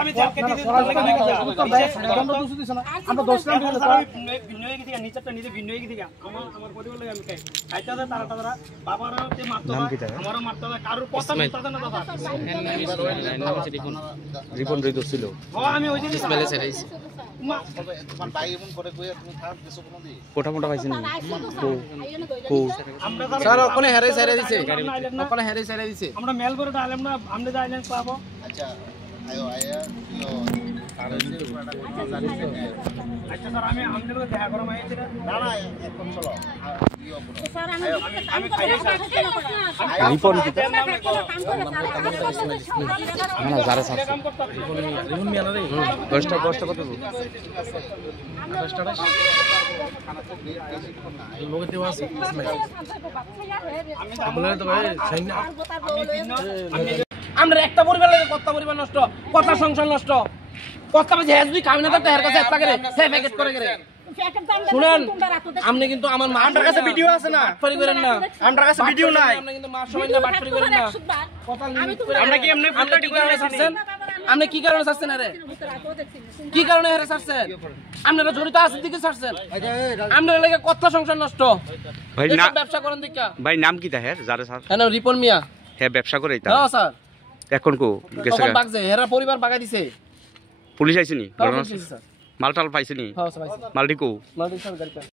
আমি জালকে দিতে উত্তর দেয় দণ্ড দোষ দিছ না আমরা দোষ কাম করে স্যার ভিন্ন হয়ে গেছে নিচেটা নিজে ভিন্ন হয়ে গেছে আমার পরিবার লাগে আমি খাই খাইতে দে তারা বাবারও তে মারতো আমারও মারতো কারোর কথা শুনতে না দাদা রিপন রই দোষ ছিল আমি ওই যে স্মেলে ছেড়াইছি তোমার ভাই এমন করে কই তুমি খারাপ কিছু কোনো দি কোটা মোটা পাইছেন আমরা স্যার ওখানে হেরে ছেড়ে দিছে ওখানে হেরে ছেড়ে দিছে আমরা মেল করে ডাইলাম না আমরা ডাইলেন পাবো আচ্ছা আয়ো আয়া কিলো সাড়ে আচ্ছা স্যার আমি আমাদের সাথে দেখা করব আইছি না না এখন চলো দিও স্যার আমি খাই রিপন কি কাম না যারা স্যার কাম করতে রিপন মিয়া না রে 10টা কত তো 10টা এই লোকে দেওয়া আছে বলে তো ভাই সাইন না আমরা একটা পরিবার লাগে কত পরিবার নষ্ট কত সংসার নষ্ট কত বাজে হেজ দুই কামিনা তো এর কাছে একটা করে সে প্যাকেট করে করে শুনেন আপনি কিন্তু আমার মা আমার কাছে ভিডিও আছে না বাটপারি করেন না আমার কাছে ভিডিও নাই আপনি কিন্তু মা সবাই না বাটপারি করেন না আমরা কি এমনি আমরা কি কারণে ছাড়ছেন আপনি কি কারণে ছাড়ছেন আরে কি কারণে হেরে ছাড়ছেন আপনারা জড়িত আছেন দিকে ছাড়ছেন আপনারা লাগে কত সংসার নষ্ট ভাই না ব্যবসা করেন দেখা ভাই নাম কি তা হ্যাঁ যারা স্যার হ্যাঁ রিপন মিয়া হ্যাঁ ব্যবসা করে তা হ্যাঁ স্যার এখন কো গেছে তখন বাগছে হেরা পরিবার বাগাই দিছে পুলিশ আইছেনি স্যার মালটাল পাইছেনি হ্যাঁ স্যার মালটি কো মাল্টি স্যার গাড়ি